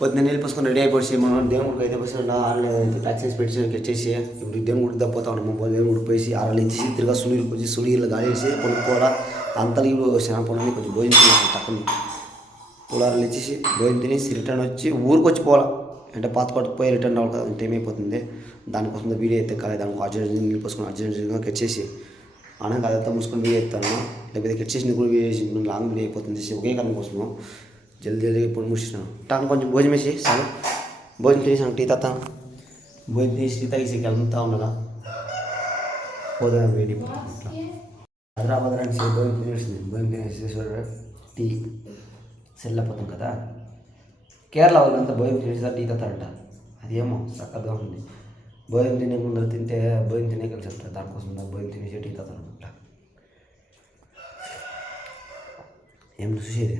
పొద్దున్న నీళ్ళు పోసుకొని రెడీ అయిపోయి మనం దేవుడికి అయితే పోసి ప్యాక్ చేసి పెట్టి వచ్చేసి ఇప్పుడు దేవుడికి దప్పోతా ఉన్నాము. దేవుడికి పోసి ఆరాలు ఇచ్చేసి తిరిగా సునీరు కొంచెం సునీళ్ళు గాలేసి పొనుక్కోవాలా అంతా వచ్చిన పొలం కొంచెం భోజనం తినేసి తక్కువ పొలాలు ఇచ్చేసి భోజనం తినేసి రిటర్న్ వచ్చి ఊరికి వచ్చి పోవాలా. అంటే పాత కొట్టుకు పోయి రిటర్న్ రావాలి కదా, టైం అయిపోతుంది. దానికోసం వీడియో అయితే కాలేదు. దానికి అర్జెంట్ నీళ్ళు పోసుకొని అర్జెంట్గా కచ్చేసి అనగా అదంతా మూసుకొని వీడియో ఎత్తాను. లేకపోతే కచ్చేసి కూడా వీడియో చేసి లాంగ్ వీడియో అయిపోతుంది. ఒకే కాలం కోసము జల్దీ ఇప్పుడు మూసినాను. టాను కొంచెం భోజనం వేసి సార్ భోజనం తినేసాను. టీ తాతాను భోజనం తీసి టీ తాగేసి వెళ్తా ఉన్నాగా పోదాం వేడి ఇట్లా హైదరాబాద్ అని భోజనం తినేసింది. భోజనం తినేసి టీ సెల్లపోతాం కదా. కేరళ వాళ్ళంతా భోజనం తినేసి టీ తాతారంట. అదేమో చక్కగా ఉంది. భోజనం తినే ముందర తింటే భోజనం తినే కలిసి చెప్తారు. దానికోసం భోజనం తినేసి టీ తాతారనమాట. ఏం చూసేది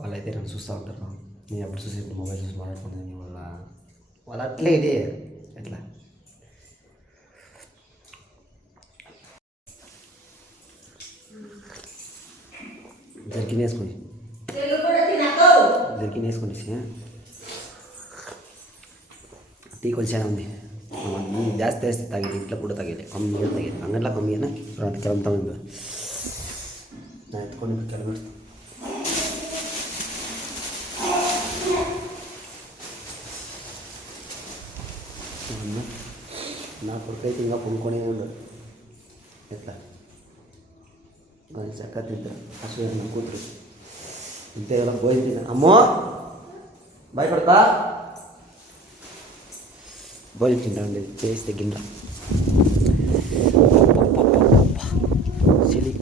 వాళ్ళైతే నన్ను చూస్తూ ఉంటారు. నేను ఎప్పుడు చూసేది మొబైల్ చూసి మాట్లాడుకుంటాను. వాళ్ళు అట్లే ఇదే ఎట్లా జరికిన వేసుకొని టీ కొంచెం ఉంది. జాస్తి వేస్తే తగ్గేది, ఇంట్లో కూడా తగ్గేది, కమ్మి తగ్గేది. అంగట్లో కమ్మి అయినా రెండు కిలంతా ఉంది. నా ఎత్తుకొని కిలోమీటర్స్ నా కొడుకైతే ఇంకా కొనుక్కొనే ఉండదు. ఎట్లా చక్కగా తింటారు. అసలు కూతురు ఇంతే ఎలా భోజనం తింటాను. అమ్మో భయపడతా భోజనం తింటాండి చేస్తే గిన్నె చలి.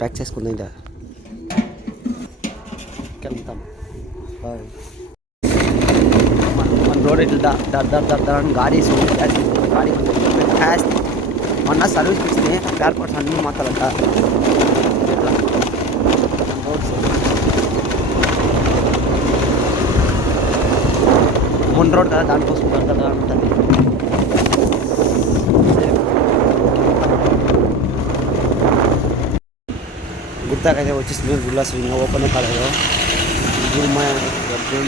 ప్యాక్ చేసుకుందాం. ఇంకా వెళ్తాం. మన రోడ్ ఇట్లా అని గాడి గాడి ఫ్యాస్ట్. మొన్న సర్వీస్ ఇచ్చింది. స్పేర్ పార్ట్స్ అన్నీ మాట్లాడట. మొన్న రోడ్ కదా, దానికోసం దొరకదా ఉంటుంది. గుర్తాకైతే వచ్చేసింది. గుళ్ళ ఇంకా ఓపెన్ కాలేదు. గుడి మా ఎప్పుడు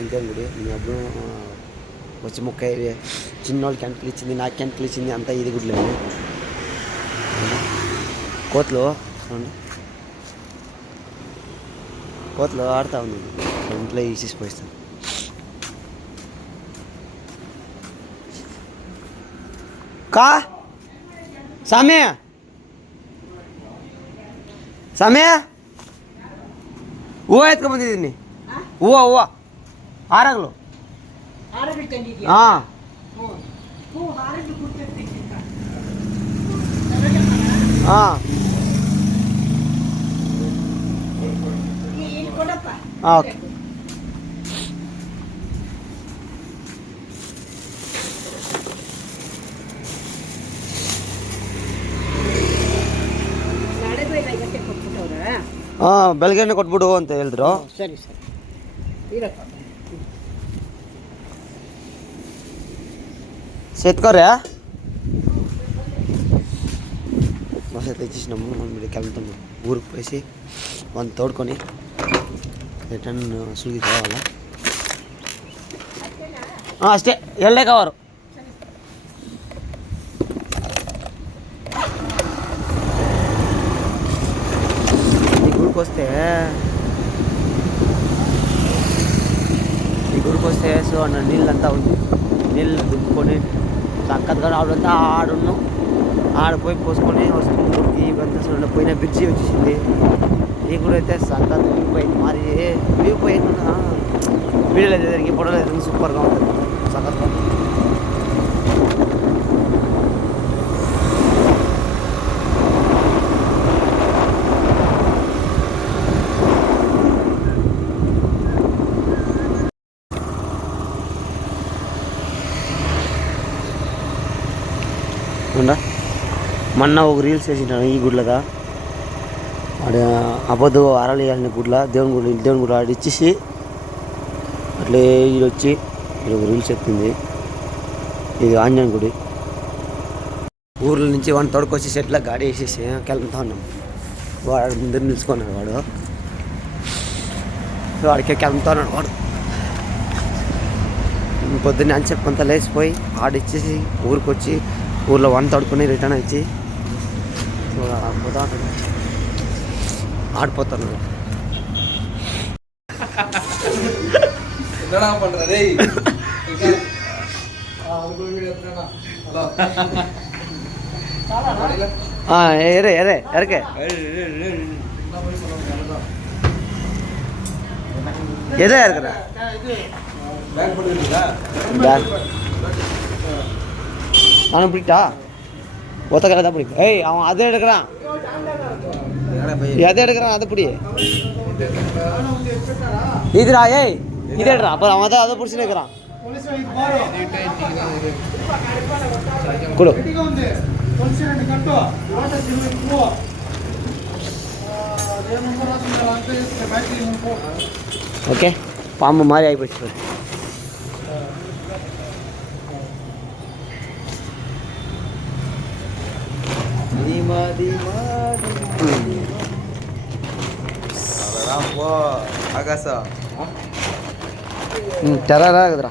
ఇంతే గుడి. నేను ఎప్పుడు వచ్చి మొక్క చిన్నోళ్ళకి క్యాంపులు ఇచ్చింది, నాకు క్యాంపులు ఇచ్చింది. అంతా ఇది గుడిలో కోతలు కోతలు ఆడుతూ ఉంది. ఇంట్లో ఇచ్చేసి పోయిస్తాను. కా సామే ಸಾಮೆ ಹೂವು ಎತ್ಕೊಂಡ್ಬಂದಿದ್ದೀನಿ. ಹೂವು ಹಾರಗಳು. ಹಾಂ ಹಾಂ ಓಕೆ. ಬೆಳಗ್ಗೆನೆ ಕೊಟ್ಬಿಡು ಅಂತ ಹೇಳಿದ್ರು. ಸರಿ ಸರಿ సెత్కోరా మసా తెచ్చేసినాము. మనం వెళ్తాము ఊరికి పోసి వాళ్ళని తోడుకొని రిటర్న్ సులికి కావాలా. అష్టే ఎళ్ళే కావారు. ఈ గుడికి వస్తే సో అన్న నీళ్ళంతా ఉంది. నీళ్ళు దుక్కుకొని చక్కగా రావడంతా ఆడున్నాం. ఆడిపోయి పోసుకొని వస్తుంది గుడికి. ఇవంతా చూడండి పోయిన బ్రిడ్జి వచ్చేసింది. ఈ గుడి అయితే చక్కగా దిగిపోయింది. మరి దిగిపోయింది. వీడియోలో అయితే జరిగి ఫోటోలో అయితే సూపర్గా ఉంటుంది. చక్కగా మొన్న ఒక రీల్స్ చేసింటాను ఈ గుడిలోగా. ఆడ అబద్ధం అరలేయాలని గుడిలో దేవుని గుడి ఆడ ఇచ్చేసి అట్లే ఇది వచ్చి ఇది రీల్స్ ఎత్తింది. ఇది ఆంజనేయ గుడి. ఊర్ల నుంచి వాడిని తొడకొచ్చి సెట్ల గాడి వేసేసి వెళ్తా ఉన్నాం. వాడు ముందర నిలుచుకున్నాడు. వాడికి వెళ్తా ఉన్నాడు. వాడు పొద్దున్నే అని చెప్పంతా లేచిపోయి ఆడిచ్చేసి ఊరికి వచ్చి ఊర్లో వన్ తడుకుని రిటర్న్ వచ్చి ఆడిపోతున్నాడు. ఎరకే எதை இருக்கிற நானும் பிடிட்டா ஒத்த கரை தான் பிடிக்கும். ஏய் அவன் அதை எடுக்கிறான், எதை எடுக்கிறான் அதை பிடி இதுடா. ஏய் இதே எடுறான். அப்போ அவன் அதை பிடிச்சின்னு இருக்கிறான். கொடு. ஓகே பாம்பு மாதிரி ஆகி போச்சு. டெரரா இருக்குதுடா.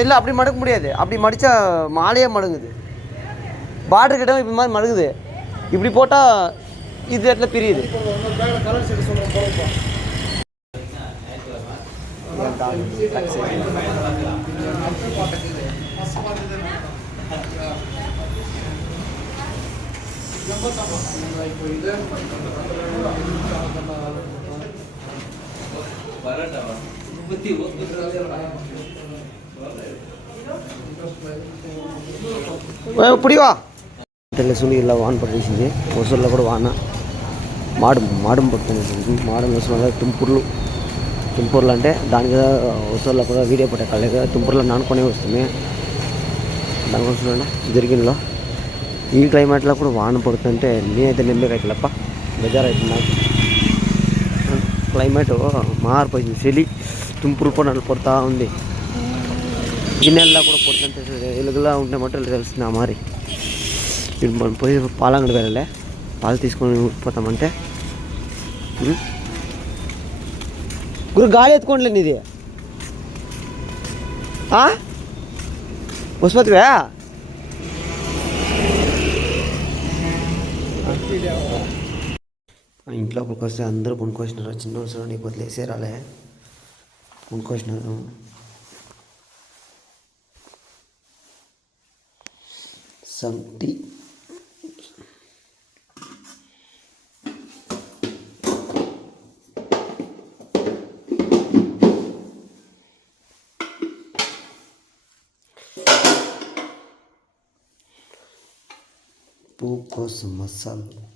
இல்லை அப்படி மடக்க முடியாது. அப்படி மடித்தா மாலையே மடங்குது. பார்டர் கிட்ட இப்படி மாதிரி மடங்குது. இப்படி போட்டால் இது இடத்துல பிரியுது. இப்படி வா తెల్ల సుని ఇలా వాన పట్టేసింది. వసూల్లో కూడా వాన మాడం పడుతుంది. మాడం వస్తున్న తుంపూర్లు అంటే దానికి వసూల్లో కూడా వీడియో పట్టేకాలేదు. తుంపూర్లో నానుకొని వస్తుంది. దానికోసం జరిగినలో ఈ క్లైమేట్లో కూడా వాన పడుతుంటే నేనైతే నిమ్మకైతేలప్ప బెజార్ అవుతుంది. క్లైమేట్ మారిపోయింది. చలి తుంపురు పనులు పడుతూ ఉంది. గిన్నెల్లో కూడా పడుతుంటే ఎలుగులా ఉంటే మట్టు తెలుస్తుంది. ఆ మరి ఇప్పుడు మనం పోయి పాలంగడి వెళ్ళలే, పాలు తీసుకొని పోతామంటే గురు గాలి ఎత్తుకోండి నీది వస్తువా ఇంట్లో వస్తే అందరూ కొనుక్కొచ్చినారు. చిన్న వస్తువు నీకు వదిలేసే రాలే కొనుక్కొచ్చినారు. సంటి ఉప్పు కోసం మసాలా